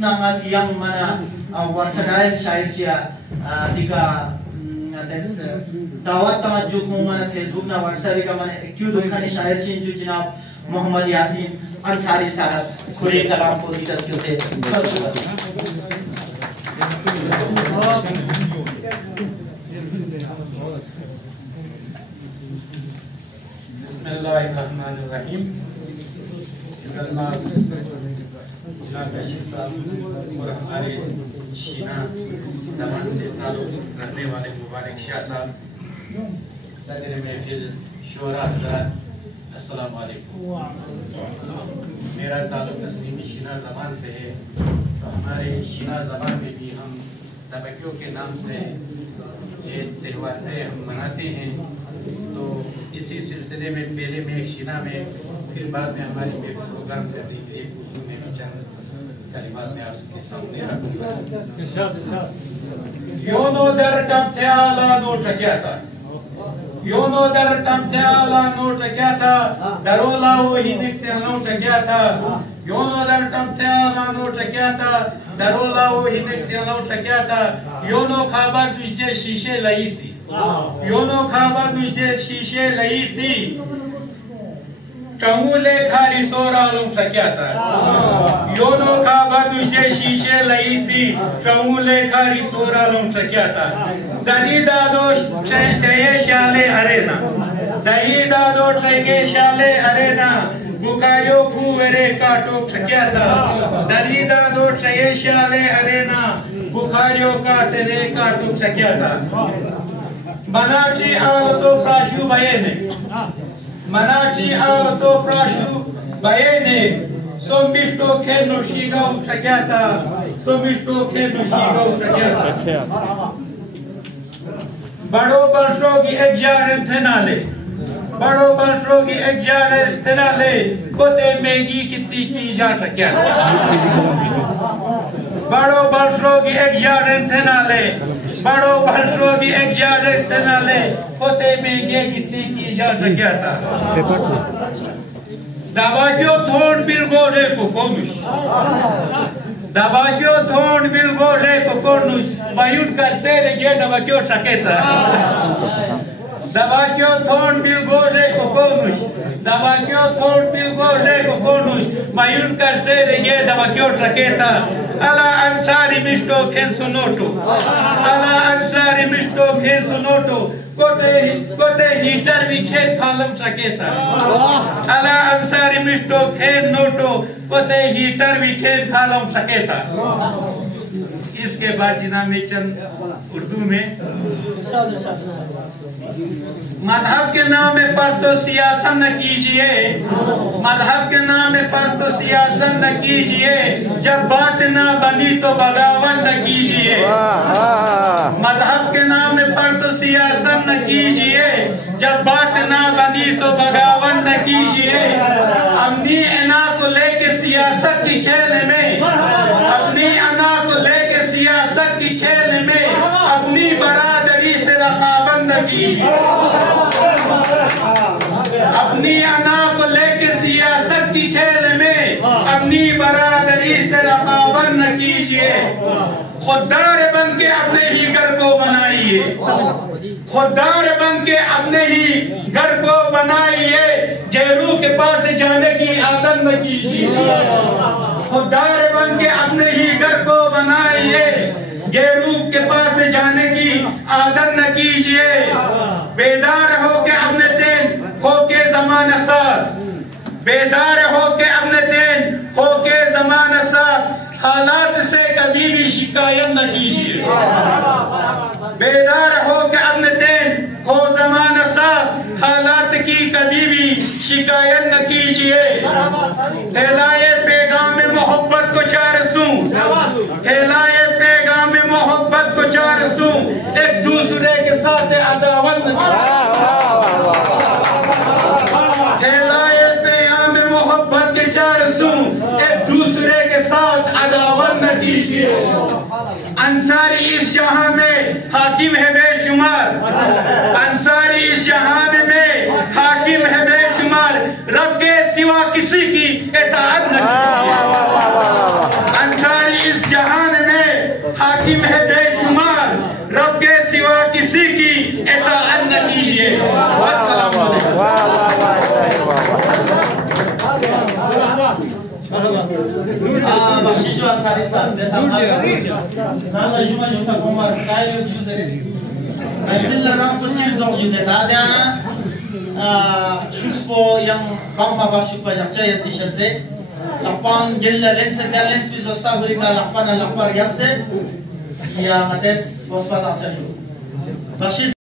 nanga siyang mana warsadayan syair sia dika ates dawat tanga jukung mana Facebook na warsari ka mana ekyu dukhani syair chin ju jinab Muhammad Yasin Ansari sahab kure kalam ko dita syute Bismillahirrahmanirrahim. और हमारे शीना जमान से ताल्लुक़ रखने वाले मुबारक शाह साहब, सदर महफिल शोरा हज़रात, अस्सलाम वालेकुम। मेरा ताल्लुक़ तस्लीमी शीना ज़बान से है, तो हमारे शीना ज़बान में भी हम तबकियों के नाम से ये त्योहार हम मनाते हैं। तो इसी सिलसिले में पहले मैं शीना में, फिर बाद में हमारी प्रोग्राम करने के लिए उर्दू में भी चंद कलिमात में आपके सामने रखूंगा। योनो दर टम्थ्याला नोट क्या था, योनो दर टम्थ्याला नोट क्या था, दरोला वो हिनिक से नोट क्या था, योनो दर टम्थ्याला नोट क्या था, दरोला वो हिनिक से नोट क्या था, योनो खाबा तुझे शीशे लाई थी, योनो खाबा तुझे शीशे लाई थी, चंगुले खारी सोरा लुम क्या था, योनो खाबा तुझे शीशे लाई थी, चंगुले खारी सोरा लुम क्या था, दहीदा दो चाहिए शाले अरेना, दहीदा दो चाहिए शाले अरेना, बुकायो कुएरे काटो क्या था, दहीदा दो चाहिए शाले अरेना, बुकायो काटरे काटो क्या था, मनाची आवतो प्राशु बयेने, मनाची आवतो प्राशु बयेने, सोमिष्टो खेनो शीगा क्या था, सोमिष्टो खेनो शीगा क्या था, बड़ो बरसों की एक जारे थनाले, बड़ो बरसों की एक जारे थनाले, कोते मेगी कितनी की जा क्या था, बड़ो बरसों की एक जारे थनाले, बड़ो बरसों की एक जारे थनाले, कोते मेगी कितनी की जा क्या था, दबाक्यो थोड़ बिल गोरे को कोनुश, दबाक्यो थोड़ बिल गोरे को कोनुश, बायुट कर से लगे दबाक्यो चकेता, दबाक्यो थोड़ बिल गोरे को कोनुश, दबाक्यो थोड़ बिल गोरे को कोनुश, बायुट कर से लगे दबाक्यो चकेता, अला अंसारी मिष्टो खेन सुनोटो, अला अंसारी मिष्टो खेन सुनोटो, कोते हीटर भी खेल खालम चकेता, अला अंसारी मिष्टो खेन नोटो, कोते हीटर भी खेल खालम चकेता। इसके बाद जिना में चंद उर्दू में, मजहब के नाम पर तो सियासत न कीजिए, मजहब के नाम पर तो सियासत न कीजिए, जब बात ना बनी तो बगावत न कीजिए, मजहब के नाम पर तो सियासत न कीजिए, जब बात ना बनी तो बगावत न कीजिए, अपनी अना को लेके सियासत की खेल में, अपनी अना को लेके सियासत की खेल में, अपनी बरादरी से रकाबत न कीजिए, अपनी अना को लेके सियासत की खेल में, अपनी बरादरी से रकाबत न कीजिए, खुददार बन के अपने ही घर को बनाइए, खुददार बन के अपने ही घर को बनाइए, गैरों के पास जाने की आदत न कीजिए, खुददार बन के अपने ही घर को बनाइए, गैरों के पास जाने की आदत न कीजिए, बेदार हो के अपने तेन हो के ज़माना साज, बेदार हो के अपने तेन हो के ज़माना साज, हालात से कभी भी शिकायत न कीजिए, बेदार हो के अपने तेन हो ज़माना साज, हालात की कभी भी शिकायत न कीजिए, फैलाए पैगाम मोहब्बत को चारसूं, फैलाए पैगाम मोहब्बत को चारसूं, एक दूसरे के साथ अदावत न फैलाए पैगाम मोहब्बत के चारसूं, एक दूसरे के साथ अदावत न कीजिए, अंसारी इस जहां में हाकिम है बेशुमार, अंसारी इस जहान में हाकिम है बेशुमार, रब के सिवा किसी की इताअत न कीजिए, अंसारी इस हाकिम है बेशुमार, रब के सिवा किसी की इताअत न कीजिए। अस्सलाम वालेकुम। बख्शी जो अंसारी साहब ने नाना जुमा जो सा कोमा स्काई जो Jose Alhamdulillah orang pesir zong jude tadi ana shuspo yang bangma basuk pa jaksa yang tishase lapan gella lens bi zosta guri ka lapan yapse ya ngates wasfa ta ju